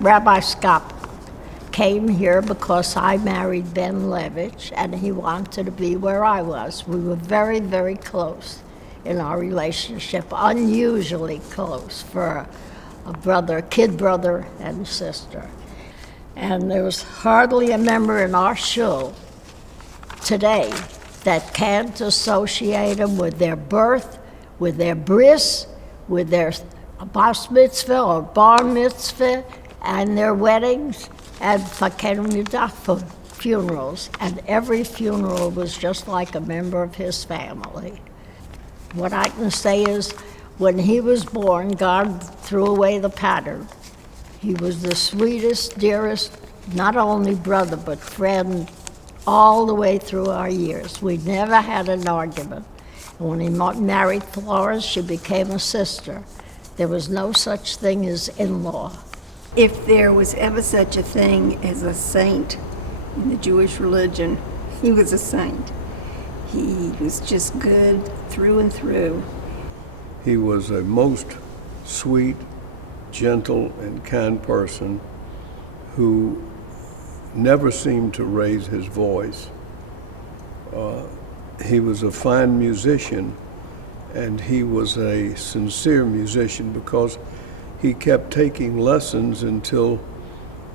Rabbi Skopp came here because I married Ben Levitch, and he wanted to be where I was. We were very, very close in our relationship, unusually close for a brother, kid brother and sister. And there was hardly a member in our shul today that can't associate them with their birth, with their bris, with their bas mitzvah or bar mitzvah, and their weddings, and for funerals. And every funeral was just like a member of his family. What I can say is, when he was born, God threw away the pattern. He was the sweetest, dearest, not only brother, but friend all the way through our years. We never had an argument. And when he married Florence, she became a sister. There was no such thing as in-law. If there was ever such a thing as a saint in the Jewish religion, he was a saint. He was just good through and through. He was a most sweet, gentle, and kind person who never seemed to raise his voice. He was a fine musician, and he was a sincere musician because he kept taking lessons until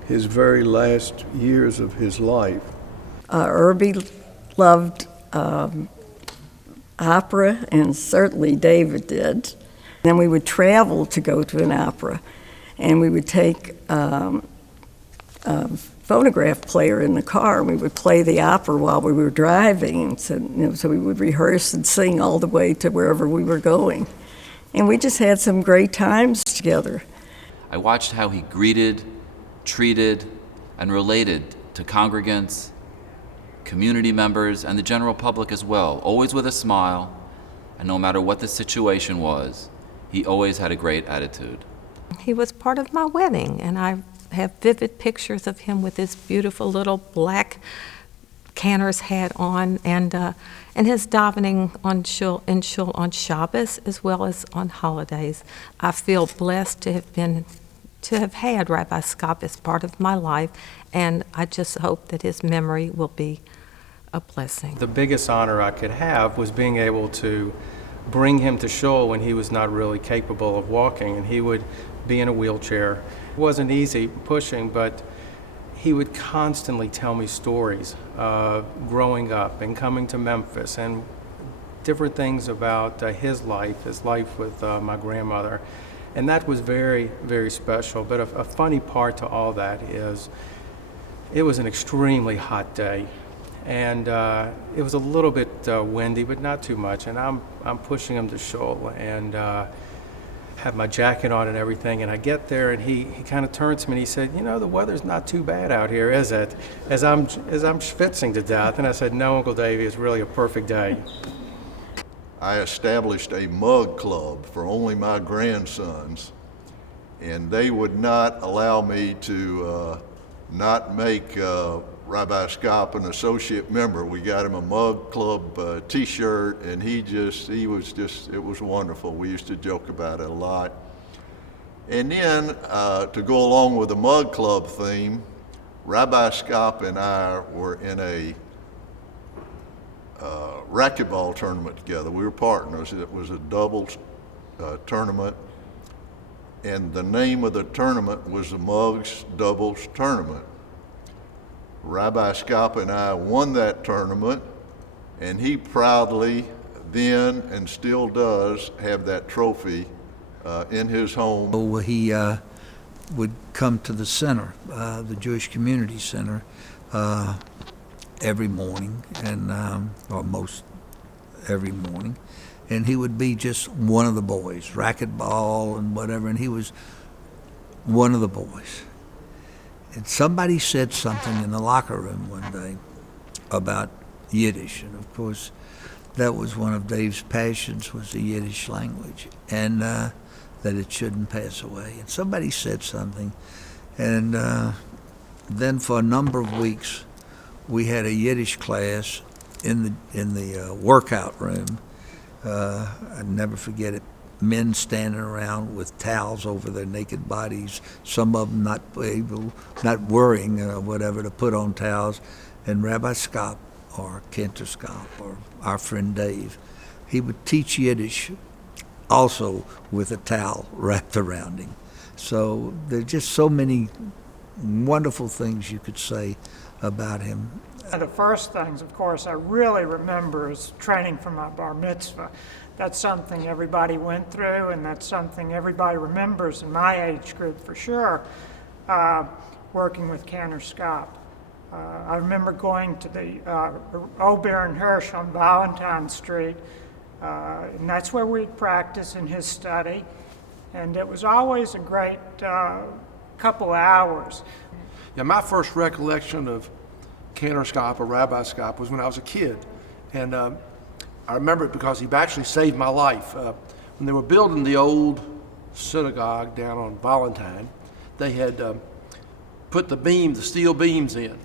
his very last years of his life. Irby loved opera, and certainly David did. Then we would travel to go to an opera, and we would take a phonograph player in the car, and we would play the opera while we were driving, and so we would rehearse and sing all the way to wherever we were going. And we just had some great times together. I watched how he greeted, treated, and related to congregants, community members, and the general public as well, always with a smile, and no matter what the situation was, he always had a great attitude. He was part of my wedding, and I have vivid pictures of him with his beautiful little black Cantor's hat on, and his davening in shul on Shabbos as well as on holidays. I feel blessed to have had Rabbi Skopp as part of my life, and I just hope that his memory will be a blessing. The biggest honor I could have was being able to bring him to shul when he was not really capable of walking, and he would be in a wheelchair. It wasn't easy pushing, but he would constantly tell me stories growing up and coming to Memphis and different things about his life with my grandmother. And that was very, very special. But a funny part to all that is it was an extremely hot day. And it was a little bit windy, but not too much. And I'm pushing him to shul and have my jacket on and everything, and I get there, and he kind of turns to me and he said, "You know, the weather's not too bad out here, is it?" As I'm schwitzing to death, and I said, "No, Uncle Davey, it's really a perfect day." I established a mug club for only my grandsons, and they would not allow me to not make Rabbi Skopp an associate member. We got him a mug club t-shirt, and it was wonderful. We used to joke about it a lot. And then to go along with the mug club theme, Rabbi Skopp and I were in a racquetball tournament together. We were partners. It was a doubles tournament, and the name of the tournament was the Mugs Doubles Tournament. Rabbi Skopp and I won that tournament, and he proudly then and still does have that trophy in his home. He would come to the center, the Jewish Community Center, every morning, and or most every morning, and he would be just one of the boys, racquetball and whatever, and he was one of the boys. And somebody said something in the locker room one day about Yiddish, and of course that was one of Dave's passions, was the Yiddish language, and that it shouldn't pass away. And somebody said something, and then for a number of weeks we had a Yiddish class in the workout room. I'd never forget it. Men standing around with towels over their naked bodies, some of them not worrying whatever to put on towels. And Rabbi Skopp, or Cantor Skopp, or our friend Dave, he would teach Yiddish also with a towel wrapped around him. So there's just so many wonderful things you could say about him. The first things, of course, I really remember is training for my bar mitzvah. That's something everybody went through, and that's something everybody remembers in my age group for sure, working with Cantor Skopp. I remember going to the old Baron Hirsch on Valentine Street, and that's where we'd practice in his study, and it was always a great couple hours. Yeah, my first recollection of Cantor Skopp, or Rabbi Skopp, was when I was a kid, and I remember it because he actually saved my life. When they were building the old synagogue down on Valentine, they had put the steel beams in,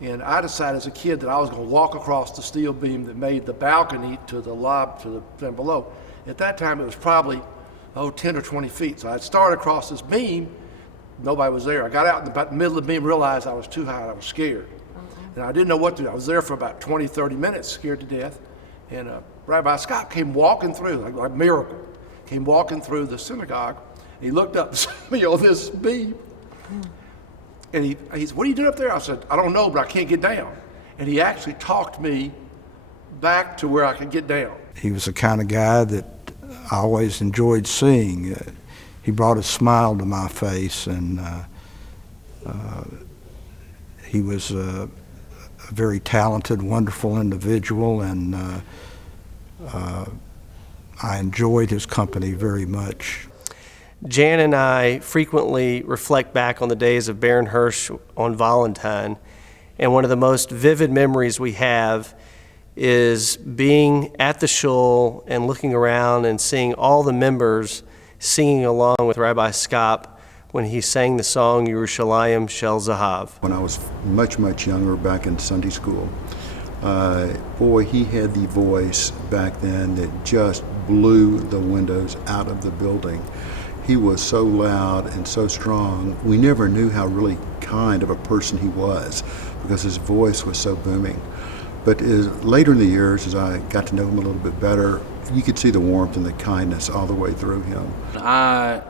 and I decided as a kid that I was going to walk across the steel beam that made the balcony to the thing below. At that time, it was probably 10 or 20 feet. So I'd start across this beam. Nobody was there. I got out in the middle of the beam, realized I was too high, and I was scared. And I didn't know what to do. I was there for about 20, 30 minutes, scared to death. And Rabbi Skopp came walking through, like a miracle, came walking through the synagogue. And he looked up and saw me on this beam. And he said, "What are you doing up there?" I said, "I don't know, but I can't get down." And he actually talked me back to where I could get down. He was the kind of guy that I always enjoyed seeing. He brought a smile to my face, and he was a very talented, wonderful individual, and I enjoyed his company very much. Jan and I frequently reflect back on the days of Baron Hirsch on Valentine, and one of the most vivid memories we have is being at the shul and looking around and seeing all the members singing along with Rabbi Skopp when he sang the song Yerushalayim Shel Zahav. When I was much, much younger, back in Sunday school, boy, he had the voice back then that just blew the windows out of the building. He was so loud and so strong. We never knew how really kind of a person he was because his voice was so booming. But later in the years, as I got to know him a little bit better, you could see the warmth and the kindness all the way through him. I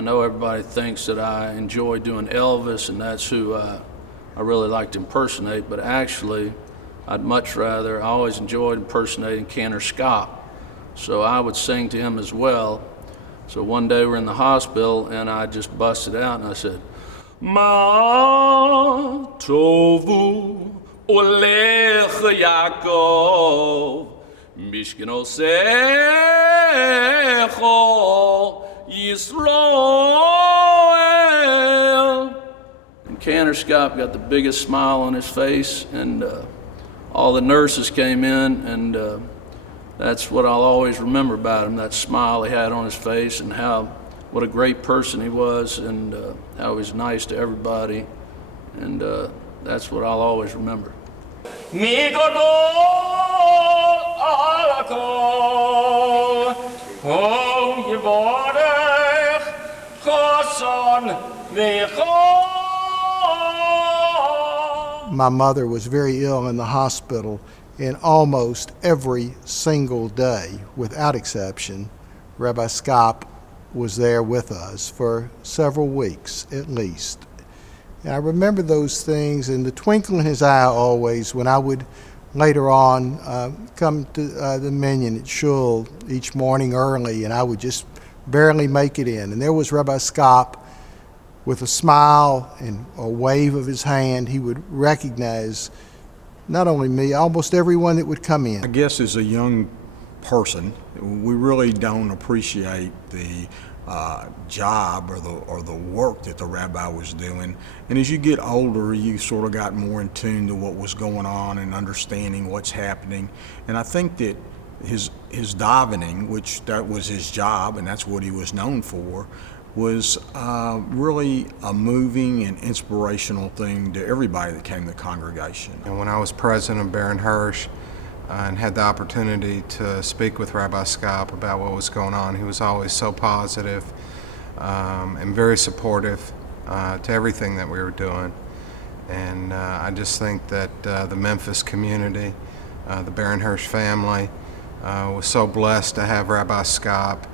know everybody thinks that I enjoy doing Elvis, and that's who I really like to impersonate, but actually, I always enjoyed impersonating Cantor Skopp. So I would sing to him as well. So one day we're in the hospital, and I just busted out, and I said, "Ma tovu olech Yaakov, mishkenosecho Yisrael." And Cantor Skopp got the biggest smile on his face, and all the nurses came in, and that's what I'll always remember about him, that smile he had on his face, and what a great person he was, and how he was nice to everybody, and that's what I'll always remember. My mother was very ill in the hospital, and almost every single day, without exception, Rabbi Skopp was there with us for several weeks at least. And I remember those things and the twinkle in his eye always when I would later on come to the minyan at shul each morning early, and I would just barely make it in. And there was Rabbi Skopp with a smile and a wave of his hand. He would recognize not only me, almost everyone that would come in. I guess as a young person, we really don't appreciate the job or the work that the rabbi was doing. And as you get older, you sort of got more in tune to what was going on and understanding what's happening. And I think that his davening, which that was his job and that's what he was known for, was really a moving and inspirational thing to everybody that came to the congregation. And when I was president of Baron Hirsch and had the opportunity to speak with Rabbi Skopp about what was going on, he was always so positive and very supportive to everything that we were doing. And I just think that the Memphis community, the Baron Hirsch family, was so blessed to have Rabbi Skopp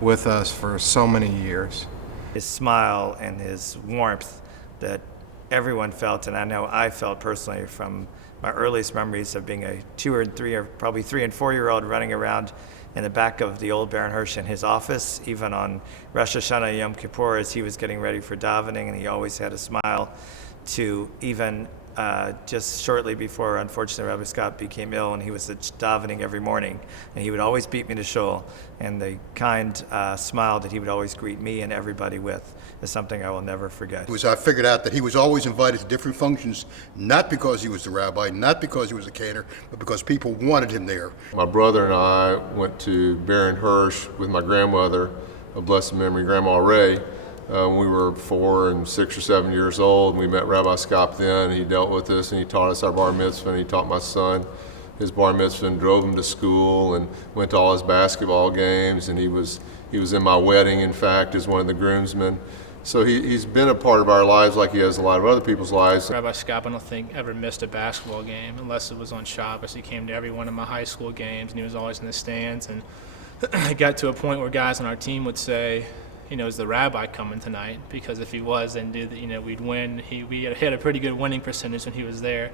with us for so many years. His smile and his warmth that everyone felt, and I know I felt personally from my earliest memories of being a 2 or 3 or probably 3 and 4 year old running around in the back of the old Baron Hirsch in his office, even on Rosh Hashanah and Yom Kippur as he was getting ready for davening, and he always had a smile, to even just shortly before, unfortunately, Rabbi Scott became ill, and he was davening every morning, and he would always beat me to shul, and the kind smile that he would always greet me and everybody with is something I will never forget. I figured out that he was always invited to different functions, not because he was the rabbi, not because he was a cantor, but because people wanted him there. My brother and I went to Baron Hirsch with my grandmother, of blessed memory, Grandma Ray. We were 4 and 6 or 7 years old, and we met Rabbi Skopp then, and he dealt with us, and he taught us our bar mitzvah, and he taught my son his bar mitzvah and drove him to school and went to all his basketball games, and he was in my wedding, in fact, as one of the groomsmen. So he's been a part of our lives like he has a lot of other people's lives. Rabbi Skopp, I don't think, ever missed a basketball game unless it was on Shabbos. He came to every one of my high school games, and he was always in the stands. And it got to a point where guys on our team would say, is the rabbi coming tonight? Because if he was, then we'd win. We had a pretty good winning percentage when he was there.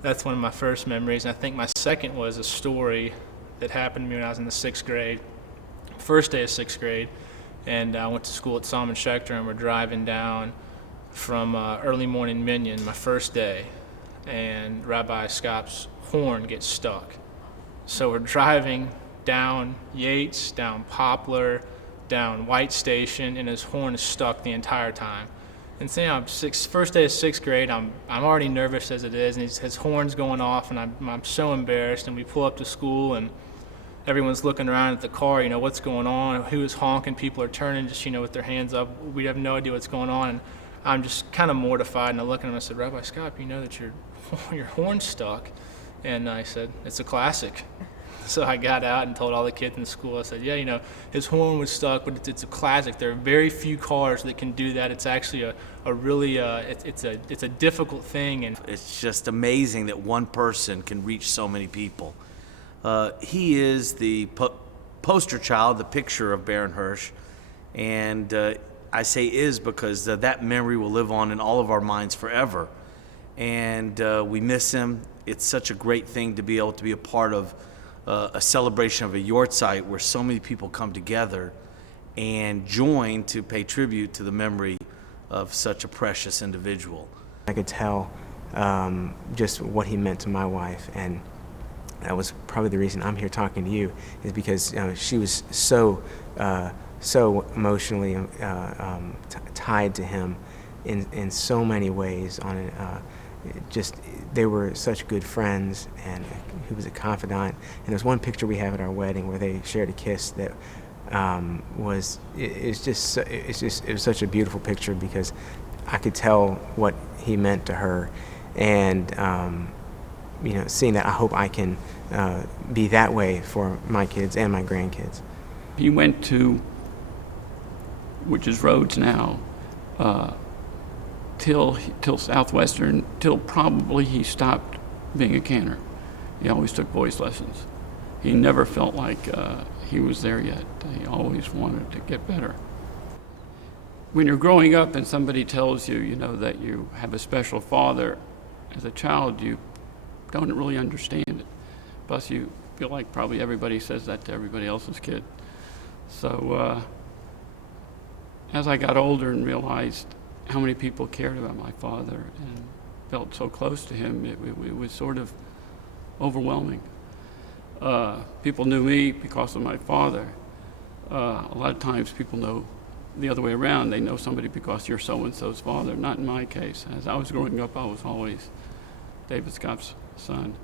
That's one of my first memories. And I think my second was a story that happened to me when I was in the 6th grade, first day of 6th grade. And I went to school at Salmon Schechter, and we're driving down from early morning Minyan, my first day, and Rabbi Skopp's horn gets stuck. So we're driving down Yates, down Poplar, down White Station, and his horn is stuck the entire time. And saying I'm first day of 6th grade, I'm already nervous as it is, and his horn's going off, and I'm so embarrassed. And we pull up to school, and everyone's looking around at the car, what's going on, who is honking, people are turning just, with their hands up. We have no idea what's going on, and I'm just kind of mortified, and I look at him and I said, Rabbi Skopp, you know that your horn's stuck? And I said, it's a classic. So I got out and told all the kids in the school, I said, yeah, his horn was stuck, but it's a classic. There are very few cars that can do that. It's actually a really, it's a difficult thing. And it's just amazing that one person can reach so many people. He is the poster child, the picture of Baron Hirsch, and I say is because that memory will live on in all of our minds forever. And we miss him. It's such a great thing to be able to be a part of a celebration of a yartzeit where so many people come together and join to pay tribute to the memory of such a precious individual. I could tell just what he meant to my wife, and that was probably the reason I'm here talking to you, is because she was so emotionally tied to him in so many ways. They were such good friends, and he was a confidant. And there's one picture we have at our wedding where they shared a kiss that was such a beautiful picture, because I could tell what he meant to her, and seeing that, I hope I can be that way for my kids and my grandkids. He went to, which is Rhodes now, till Southwestern, till probably he stopped being a cantor. He always took voice lessons. He never felt like he was there yet. He always wanted to get better. When you're growing up and somebody tells you, that you have a special father, as a child you don't really understand it. Plus you feel like probably everybody says that to everybody else's kid. So as I got older and realized how many people cared about my father and felt so close to him, it was sort of overwhelming. People knew me because of my father. A lot of times people know the other way around. They know somebody because you're so-and-so's father. Not in my case. As I was growing up, I was always David Skopp's son.